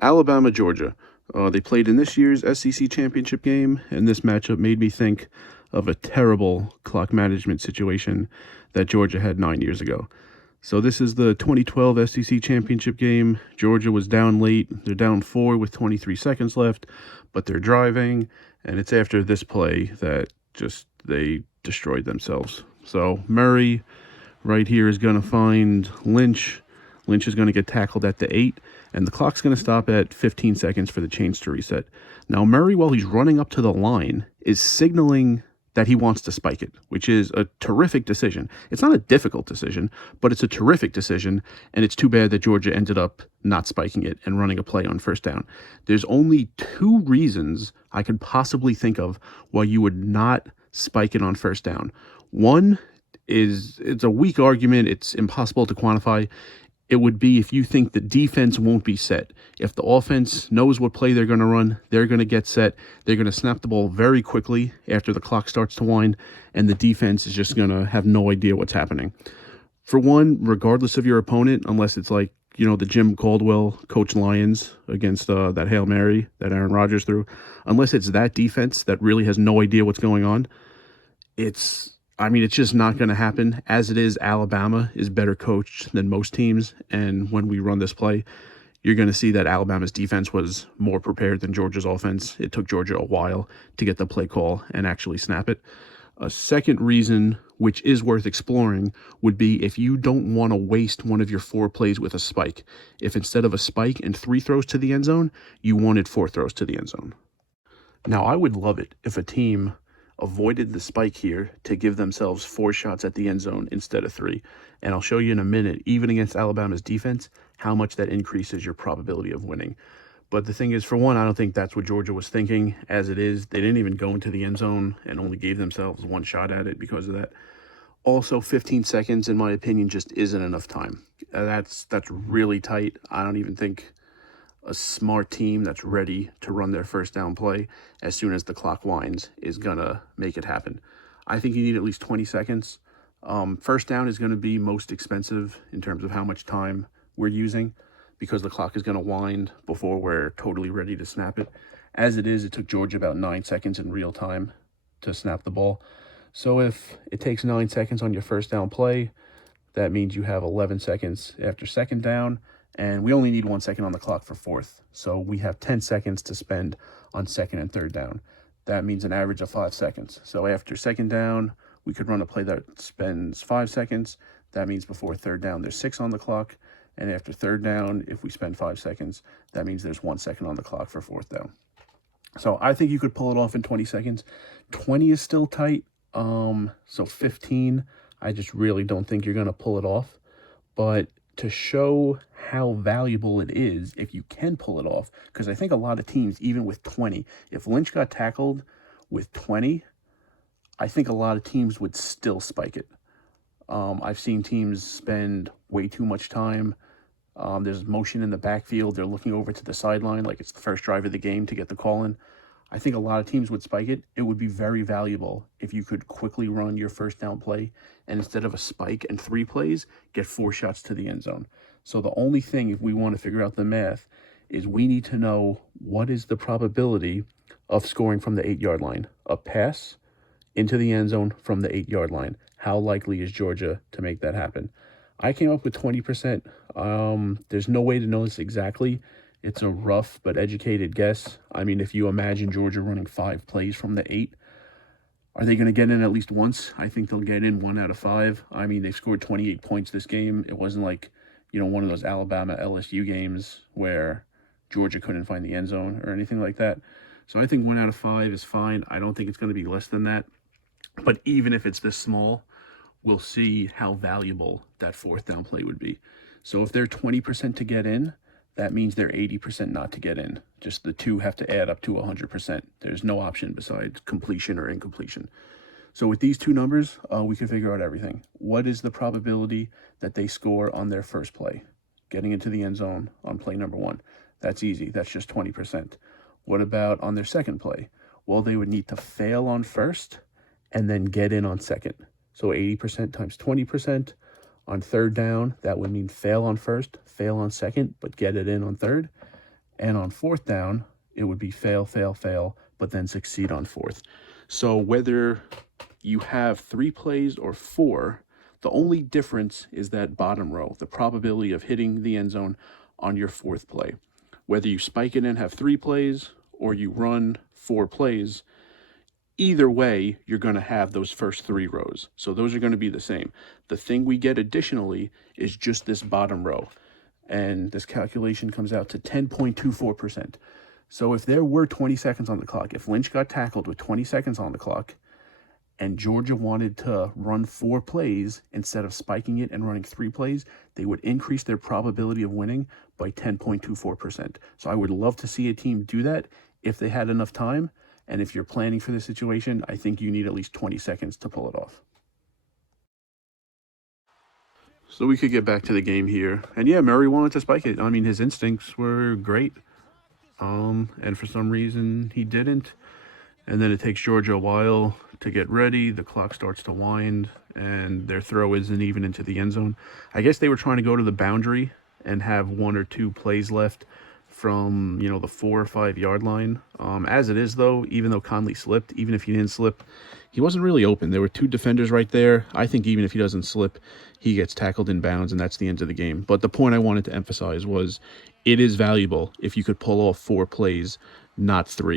Alabama, Georgia. They played in this year's SEC championship game, and this matchup made me think of a terrible clock management situation that Georgia had 9 years ago. So this is the 2012 SEC championship game. Georgia was down late. They're down 4 with 23 seconds left, but they're driving, and it's after this play that just they destroyed themselves. So Murray right here is going to find Lynch. Lynch is going to get tackled at the 8, and the clock's going to stop at 15 seconds for the chains to reset. Now, Murray, while he's running up to the line, is signaling that he wants to spike it, which is a terrific decision. It's not a difficult decision, but it's a terrific decision, and it's too bad that Georgia ended up not spiking it and running a play on first down. There's only two reasons I could possibly think of why you would not spike it on first down. One is it's a weak argument. It's impossible to quantify. It would be if you think the defense won't be set. If the offense knows what play they're going to run, they're going to get set. They're going to snap the ball very quickly after the clock starts to wind, and the defense is just going to have no idea what's happening. For one, regardless of your opponent, unless it's like, the Jim Caldwell coach Lions against that Hail Mary that Aaron Rodgers threw, unless it's that defense that really has no idea what's going on, it's just not going to happen. As it is, Alabama is better coached than most teams, and when we run this play, you're going to see that Alabama's defense was more prepared than Georgia's offense. It took Georgia a while to get the play call and actually snap it. A second reason, which is worth exploring, would be if you don't want to waste one of your 4 plays with a spike. If instead of a spike and 3 throws to the end zone, you wanted 4 throws to the end zone. Now, I would love it if a team avoided the spike here to give themselves 4 shots at the end zone instead of 3. And I'll show you in a minute, even against Alabama's defense, how much that increases your probability of winning. But the thing is, for one, I don't think that's what Georgia was thinking. As it is, they didn't even go into the end zone and only gave themselves 1 shot at it because of that. Also, 15 seconds, in my opinion, just isn't enough time. That's really tight. I don't even think a smart team that's ready to run their first down play as soon as the clock winds is going to make it happen. I think you need at least 20 seconds. First down is going to be most expensive in terms of how much time we're using because the clock is going to wind before we're totally ready to snap it. As it is, it took Georgia about 9 seconds in real time to snap the ball. So if it takes 9 seconds on your first down play, that means you have 11 seconds after second down, and we only need 1 second on the clock for fourth. So we have 10 seconds to spend on second and third down. That means an average of 5 seconds. So after second down, we could run a play that spends 5 seconds. That means before third down, there's 6 on the clock. And after third down, if we spend 5 seconds, that means there's 1 second on the clock for fourth down. So I think you could pull it off in 20 seconds. 20 is still tight. So 15, I just really don't think you're going to pull it off. But to show how valuable it is if you can pull it off, because I think a lot of teams, even with 20, if Lynch got tackled with 20, I think a lot of teams would still spike it. I've seen teams spend way too much time. There's motion in the backfield. They're looking over to the sideline like it's the first drive of the game to get the call in. I think a lot of teams would spike it. It would be very valuable if you could quickly run your first down play and instead of a spike and 3 plays, get 4 shots to the end zone. So the only thing, if we want to figure out the math, is we need to know what is the probability of scoring from the 8-yard line. A pass into the end zone from the 8-yard line. How likely is Georgia to make that happen? I came up with 20%. There's no way to know this exactly. It's a rough but educated guess. If you imagine Georgia running 5 plays from the 8, are they going to get in at least once? I think they'll get in 1 out of 5. They scored 28 points this game. It wasn't like, one of those Alabama LSU games where Georgia couldn't find the end zone or anything like that. So I think 1 out of 5 is fine. I don't think it's going to be less than that. But even if it's this small, we'll see how valuable that fourth down play would be. So if they're 20% to get in, that means they're 80% not to get in. Just the two have to add up to 100%. There's no option besides completion or incompletion. So with these two numbers, we can figure out everything. What is the probability that they score on their first play? Getting into the end zone on play number 1. That's easy. That's just 20%. What about on their second play? Well, they would need to fail on first and then get in on second. So 80% times 20%. On third down, that would mean fail on first, fail on second, but get it in on third. And on fourth down, it would be fail, fail, fail, but then succeed on fourth. So whether you have 3 plays or 4, the only difference is that bottom row, the probability of hitting the end zone on your fourth play. Whether you spike it and have 3 plays or you run 4 plays, either way, you're going to have those first 3 rows. So those are going to be the same. The thing we get additionally is just this bottom row. And this calculation comes out to 10.24%. So if there were 20 seconds on the clock, if Lynch got tackled with 20 seconds on the clock, and Georgia wanted to run 4 plays instead of spiking it and running 3 plays, they would increase their probability of winning by 10.24%. So I would love to see a team do that if they had enough time. And if you're planning for this situation, I think you need at least 20 seconds to pull it off. So we could get back to the game here. And yeah, Murray wanted to spike it. I mean, his instincts were great. And for some reason, he didn't. And then it takes Georgia a while to get ready. The clock starts to wind, and their throw isn't even into the end zone. I guess they were trying to go to the boundary and have 1 or 2 plays left from, the 4 or 5 yard line. As it is, though, even though Conley slipped, even if he didn't slip, he wasn't really open. There were 2 defenders right there. I think even if he doesn't slip, he gets tackled in bounds, and that's the end of the game. But the point I wanted to emphasize was it is valuable if you could pull off 4 plays, not 3.